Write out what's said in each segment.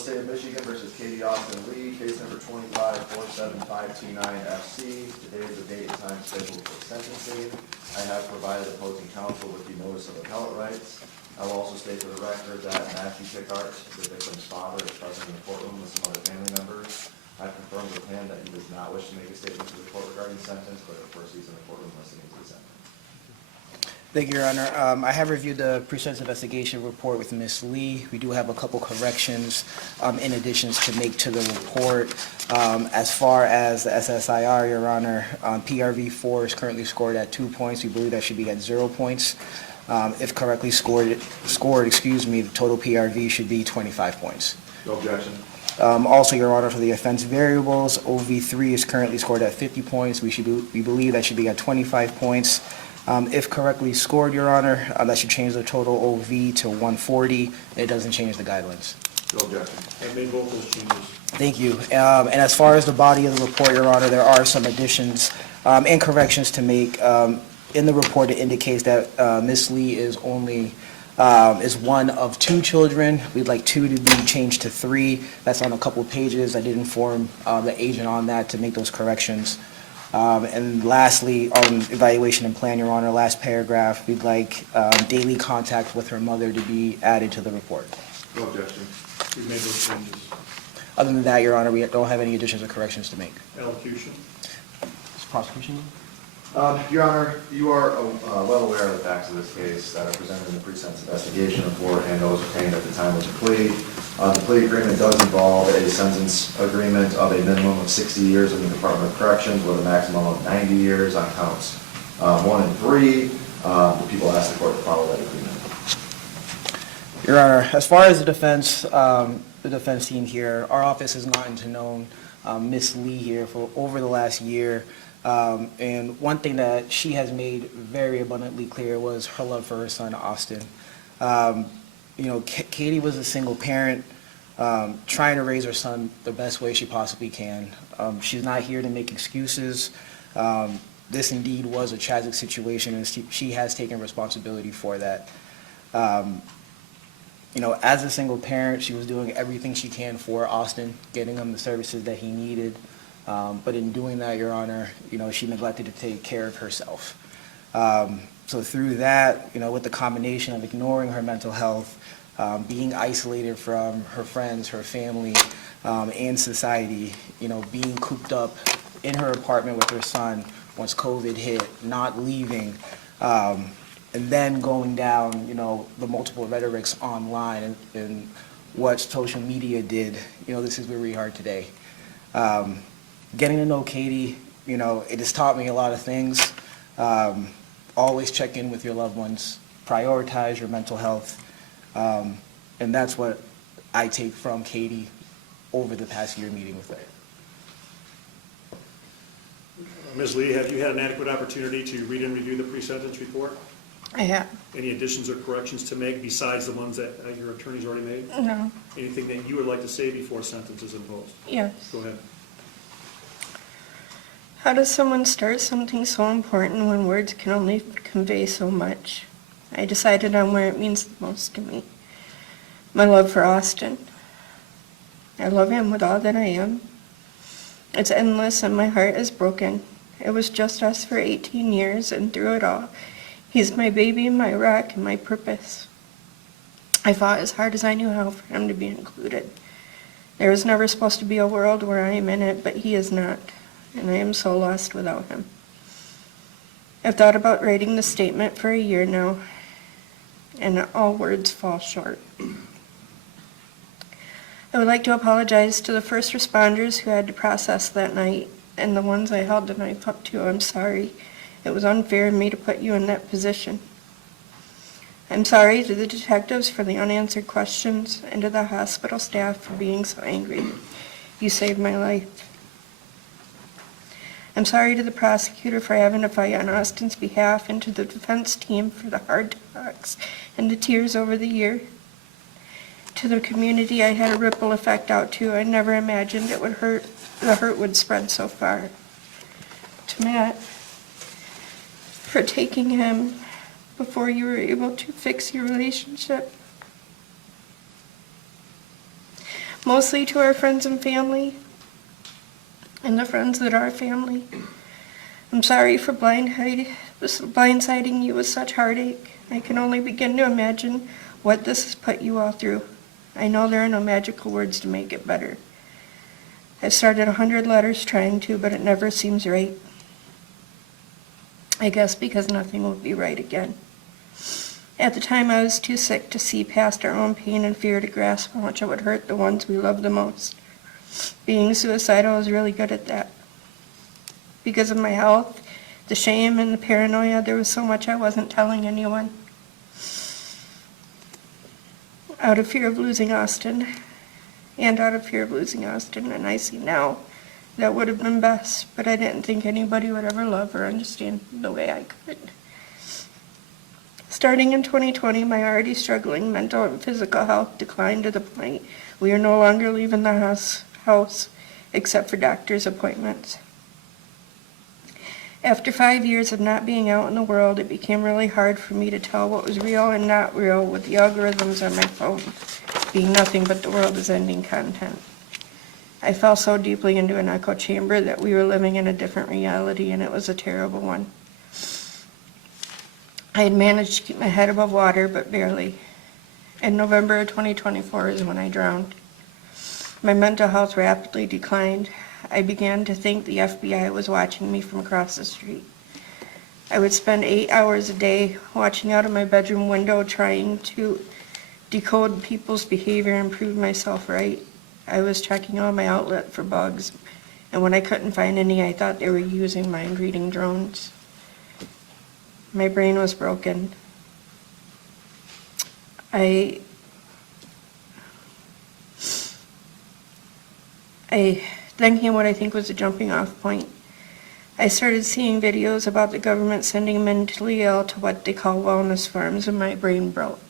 State of Michigan versus Katie Austin Lee, case number 25-47529-FC. Today is the date and time scheduled for sentencing. I have provided opposing counsel with the notice of appellate rights. I will also state for the record that Matthew Pikaart, the victim's father, is present in the courtroom with some other family members. I confirmed with him that he does not wish to make a statement to the court regarding the sentence, but of course he's in the courtroom listening to the sentence. Thank you, Your Honor. I have reviewed the pre-sentence investigation report with Ms. Lee. We do have a couple corrections in additions to make to the report. As far as the SSIR, Your Honor, PRV 4 is currently scored at 2 points. We believe that should be at 0 points. If correctly scored, the total PRV should be 25 points. No objection. Also, Your Honor, for the offense variables, OV3 is currently scored at 50 points. We believe that should be at 25 points. If correctly scored, Your Honor, that should change the total OV to 140. It doesn't change the guidelines. No objection. I made both those changes. Thank you. And as far as the body of the report, Your Honor, there are some additions and corrections to make. In the report, it indicates that Ms. Lee is one of 2 children. We'd like 2 to be changed to 3. That's on a couple of pages. I did inform the agent on that to make those corrections. And lastly, on evaluation and plan, Your Honor, last paragraph, we'd like daily contact with her mother to be added to the report. No objection. We've made those changes. Other than that, Your Honor, we don't have any additions or corrections to make. Elocution. Is prosecution? Your Honor, you are well aware of the facts of this case that are presented in the pre-sentence investigation report and those obtained at the time of the plea. The plea agreement does involve a sentence agreement of a minimum of 60 years in the Department of Corrections with a maximum of 90 years on counts 1 and 3. The people ask the court to follow that agreement. Your Honor, as far as the defense team here, our office has gotten to know Ms. Lee here for over the last year. And one thing that she has made very abundantly clear was her love for her son, Austin. Katie was a single parent trying to raise her son the best way she possibly can. She's not here to make excuses. This indeed was a tragic situation, and she has taken responsibility for that. As a single parent, she was doing everything she can for Austin, getting him the services that he needed. But in doing that, Your Honor, she neglected to take care of herself. So through that, with the combination of ignoring her mental health, being isolated from her friends, her family, and society, being cooped up in her apartment with her son once COVID hit, not leaving, and then going down, the multiple rhetorics online and what social media did, this is where we are today. Getting to know Katie, it has taught me a lot of things. Always check in with your loved ones, prioritize your mental health, and that's what I take from Katie over the past year meeting with her. Ms. Lee, have you had an adequate opportunity to read and review the pre-sentence report? I have. Any additions or corrections to make besides the ones that your attorney's already made? No. Anything that you would like to say before sentence is imposed? Yes. Go ahead. How does someone start something so important when words can only convey so much? I decided on where it means the most to me. My love for Austin. I love him with all that I am. It's endless and my heart is broken. It was just us for 18 years, and through it all, he's my baby, my rock, and my purpose. I fought as hard as I knew how for him to be included. There was never supposed to be a world where I am in it, but he is not, and I am so lost without him. I've thought about writing the statement for a year now, and all words fall short. I would like to apologize to the first responders who had to process that night, and the ones I held the knife up to. I'm sorry. It was unfair of me to put you in that position. I'm sorry to the detectives for the unanswered questions, and to the hospital staff for being so angry. You saved my life. I'm sorry to the prosecutor for having to fight on Austin's behalf, and to the defense team for the hard talks and the tears over the year. To the community I had a ripple effect out to, I never imagined it would hurt. The hurt would spread so far. To Matt, for taking him before you were able to fix your relationship. mostly to our friends and family, and the friends that are family. I'm sorry for blindsiding you with such heartache. I can only begin to imagine what this has put you all through. I know there are no magical words to make it better. I've started 100 letters trying to, but it never seems right. I guess because nothing will be right again. At the time, I was too sick to see past our own pain and fear to grasp how much it would hurt the ones we love the most. Being suicidal is really good at that. Because of my health, the shame, and the paranoia, there was so much I wasn't telling anyone. Out of fear of losing Austin, and I see now that would have been best, but I didn't think anybody would ever love or understand the way I could. Starting in 2020, my already struggling mental and physical health declined to the point we are no longer leaving the house except for doctor's appointments. After 5 years of not being out in the world, it became really hard for me to tell what was real and not real with the algorithms on my phone being nothing but the world is ending content. I fell so deeply into an echo chamber that we were living in a different reality, and it was a terrible one. I had managed to keep my head above water, but barely. In November of 2024 is when I drowned. My mental health rapidly declined. I began to think the FBI was watching me from across the street. I would spend 8 hours a day watching out of my bedroom window trying to decode people's behavior and prove myself right. I was checking all my outlet for bugs, and when I couldn't find any, I thought they were using mind-reading drones. My brain was broken. Then came what I think was a jumping off point. I started seeing videos about the government sending mentally ill to what they call wellness farms, and my brain broke.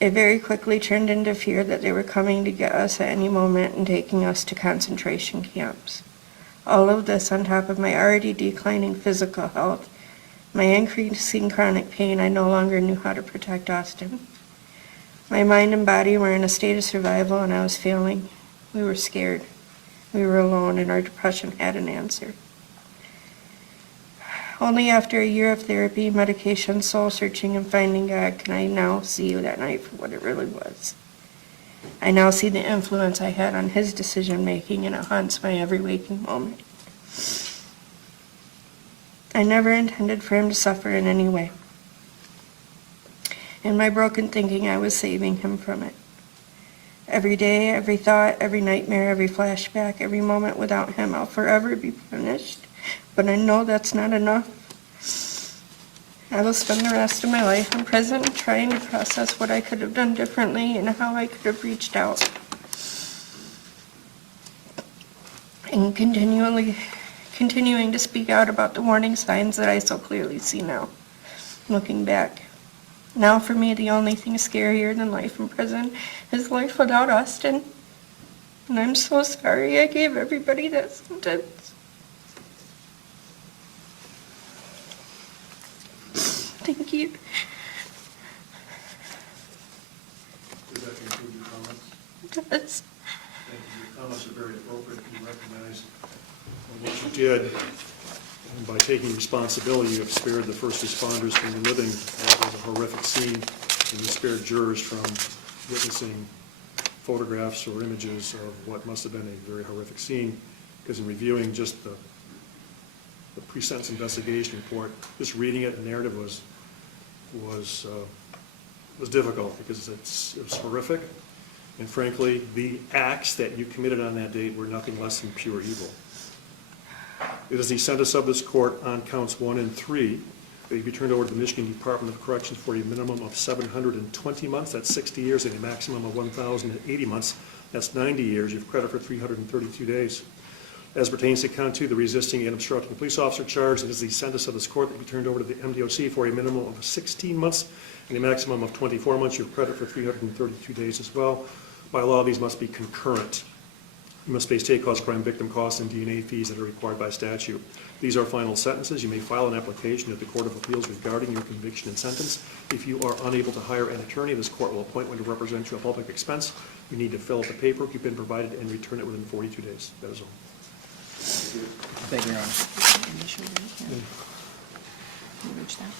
It very quickly turned into fear that they were coming to get us at any moment and taking us to concentration camps. All of this on top of my already declining physical health, my increasing chronic pain, I no longer knew how to protect Austin. My mind and body were in a state of survival, and I was failing. We were scared. We were alone, and our depression had an answer. Only after a year of therapy, medication, soul-searching, and finding God can I now see that night for what it really was. I now see the influence I had on his decision-making, and it haunts my every waking moment. I never intended for him to suffer in any way. In my broken thinking, I was saving him from it. Every day, every thought, every nightmare, every flashback, every moment without him, I'll forever be punished. But I know that's not enough. I will spend the rest of my life in prison trying to process what I could have done differently and how I could have reached out. And continuing to speak out about the warning signs that I so clearly see now, looking back. Now for me, the only thing scarier than life in prison is life without Austin. And I'm so sorry I gave everybody that sentence. Thank you. Does that conclude your comments? Yes. Thank you. Your comments are very appropriate. You recognize what you did. And by taking responsibility, you have spared the first responders from living a horrific scene, and you spared jurors from witnessing photographs or images of what must have been a very horrific scene. Because in reviewing just the pre-sentence investigation report, just reading it, the narrative was difficult because it was horrific. And frankly, the acts that you committed on that date were nothing less than pure evil. It is the sentence of this court on counts 1 and 3 that you be turned over to the Michigan Department of Corrections for a minimum of 720 months, that's 60 years, and a maximum of 1,080 months, that's 90 years. You have credit for 332 days. As pertains to count 2, the resisting and obstructing police officer charge, it is the sentence of this court that you be turned over to the MDOC for a minimum of 16 months and a maximum of 24 months. You have credit for 332 days as well. By law, these must be concurrent. You must pay state cause crime victim costs and DNA fees that are required by statute. These are final sentences. You may file an application at the Court of Appeals regarding your conviction and sentence. If you are unable to hire an attorney, this court will appoint one to represent you at public expense. You need to fill out the paperwork you've been provided and return it within 42 days. That is all. Thank you, Your Honor. Initial rate, yeah. You reach that?